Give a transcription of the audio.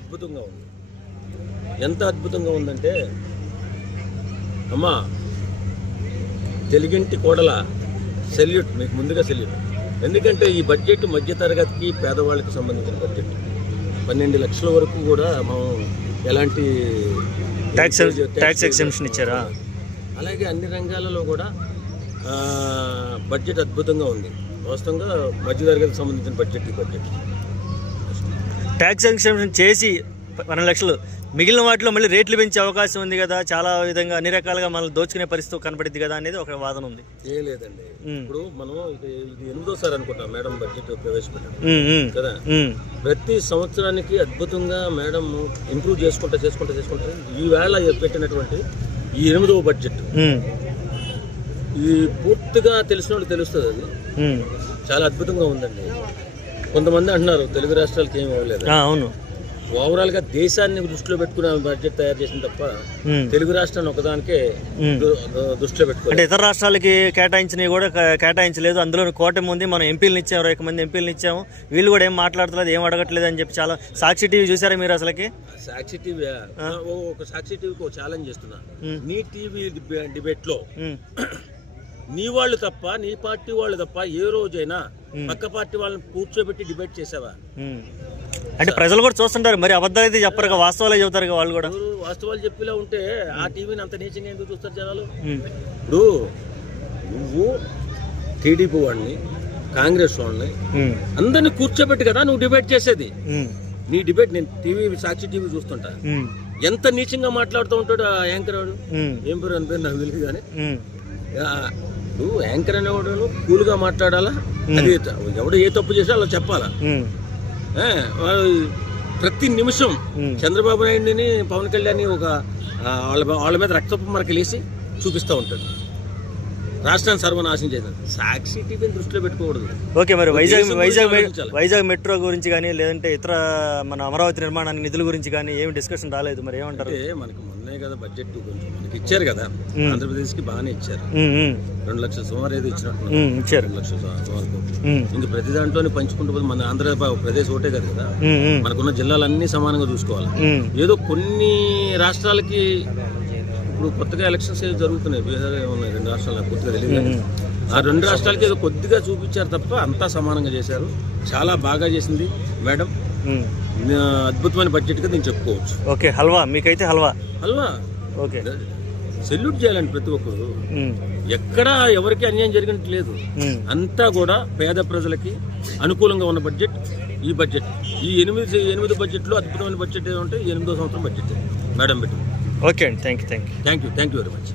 అద్భుతంగా ఉంది. ఎంత అద్భుతంగా ఉందంటే అమ్మా తెలుగింటి కోడల సెల్యూట్, మీకు ముందుగా సెల్యూట్. ఎందుకంటే ఈ బడ్జెట్ మధ్యతరగతికి పేదవాళ్ళకి సంబంధించిన బడ్జెట్. 12 లక్షల వరకు కూడా మనం ఎలాంటి ట్యాక్స్ ఎగ్జెంప్షన్ ఇచ్చారా. అలాగే అన్ని రంగాలలో కూడా బడ్జెట్ అద్భుతంగా ఉంది. వాస్తవంగా మధ్యతరగతికి సంబంధించిన బడ్జెట్ ఈ బడ్జెట్. ట్యాక్స్ ఎగ్జెంప్షన్ చేసి 12 లక్షలు, మిగిలిన వాటిలో మళ్ళీ రేట్లు పెంచే అవకాశం ఉంది కదా, చాలా విధంగా అన్ని రకాలుగా మనల్ని దోచుకునే పరిస్థితి కనపడింది కదా అనేది ఒక వాదన ఉంది. ఏం లేదండి, ఇప్పుడు మనం ఇది 8వ అనుకుంటాం మేడం బడ్జెట్ ప్రవేశపెట్టాం కదా. ప్రతి సంవత్సరానికి అద్భుతంగా మేడం ఇంప్రూవ్ చేసుకుంటా ఈ వేళ పెట్టినటువంటి ఈ 8వ బడ్జెట్ ఇది పూర్తిగా తెలిసిన వాళ్ళు తెలుస్తుంది. అది చాలా అద్భుతంగా ఉందండి. కొంతమంది అంటున్నారు తెలుగు రాష్ట్రాలకి ఏమి అవ్వలేదు. అవును, ఓవరాల్ గా దేశాన్ని దృష్టిలో పెట్టుకుని బడ్జెట్ తయారు చేసిన తప్ప తెలుగు రాష్ట్రాన్ని ఒకదానికే దృష్టిలో పెట్టుకో. అంటే ఇతర రాష్ట్రాలకి కేటాయించినవి కూడా కేటాయించలేదు. అందులో కూటమి ఉంది, మనం ఎంపీలను ఇచ్చాము, 20 మంది ఎంపీలను ఇచ్చాము, వీళ్ళు కూడా ఏం మాట్లాడలేదు, ఏం అడగట్లేదు అని చెప్పి చాలా. సాక్షి టీవీ చూసారా మీరు? అసలుకి సాక్షి టీవీ ఒక సాక్షి టీవీకి ఒక ఛాలెంజ్ చేస్తున్నా. నీ టీవీ డిబేట్ లో నీ వాళ్ళు తప్ప, నీ పార్టీ వాళ్ళు తప్ప ఏ రోజైనా పక్క పార్టీ వాళ్ళని కూర్చోబెట్టి డిబేట్ చేసావా? అంటే ప్రజలు కూడా చూస్తుంటారు, మరి అబద్ధాలు అయితే చెప్పరు, వాస్తవాలే చెబుతారు వాళ్ళు కూడా. వాస్తవాలు చెప్పేలా ఉంటే ఆ టీవీని అంత నీచంగా ఎందుకు చూస్తారు జనాలు? ఇప్పుడు నువ్వు టీడీపీ వాడిని, కాంగ్రెస్ వాడిని అందరినీ కూర్చోబెట్టి కదా నువ్వు డిబేట్ చేసేది. నీ డిబేట్ నేను సాక్షి టీవీ చూస్తుంటా, ఎంత నీచంగా మాట్లాడుతూ ఉంటాడు ఆ యాంకర్ వాడు. ఏం పేరు అని పేరు నాకు తెలియదు కానీ నువ్వు యాంకర్ అనేవాడు కూల్గా మాట్లాడాలా, అది ఎవడు ఏ తప్పు చేసా అలా చెప్పాలా. ప్రతి నిమిషం చంద్రబాబు నాయుడిని, పవన్ కళ్యాణ్ ఒక వాళ్ళ మీద రక్తపు మరకలేసి చూపిస్తూ ఉంటాడు, రాష్ట్రాన్ని సర్వనాశనం చేశారు. సాక్షి టీవీని దృష్టిలో పెట్టుకోకూడదు. ఓకే, మరి వైజాగ్ మెట్రో గురించి కానీ, లేదంటే ఇతర మన అమరావతి నిర్మాణానికి నిధుల గురించి కానీ ఏమి డిస్కషన్ రాలేదు, మరి ఏమంటారు? మనకి మొన్నే కదా బడ్జెట్ కొంచెం మనకి ఇచ్చారు కదా, ఆంధ్రప్రదేశ్ కి బాగానే ఇచ్చారు. 2 లక్షల సుమారు ఏదో ఇచ్చినట్టు ఇచ్చారు, 2 లక్షల సుమారు. ఇంకా ప్రతి దాంట్లోనే పంచుకుంటూ పోతే మన ఆంధ్రప్రదేశ్ ఒకటే కదా, మనకున్న జిల్లాలన్నీ సమానంగా చూసుకోవాలి. ఏదో కొన్ని రాష్ట్రాలకి ఇప్పుడు కొత్తగా ఎలక్షన్స్ జరుగుతున్నాయి, బీహార్ ఉన్నాయి, 2 రాష్ట్రాలు పూర్తిగా తెలియదు. ఆ 2 రాష్ట్రాలకి ఏదో కొద్దిగా చూపించారు తప్ప అంతా సమానంగా చేశారు. చాలా బాగా చేసింది మేడం, అద్భుతమైన బడ్జెట్ గా నేను చెప్పుకోవచ్చు. ఓకే, హల్వా మీకైతే హల్వా. ఓకే, సెల్యూట్ చేయాలండి ప్రతి ఒక్కరు. ఎక్కడా ఎవరికి అన్యాయం జరిగినట్టు లేదు, అంతా కూడా పేద ప్రజలకి అనుకూలంగా ఉన్న బడ్జెట్ ఈ బడ్జెట్. ఈ 8 బడ్జెట్లో అద్భుతమైన బడ్జెట్ ఏమంటే 8వ సంవత్సరం బడ్జెట్ మేడం పెట్టి. ఓకే అండి, థ్యాంక్ యూ వెరీ మచ్.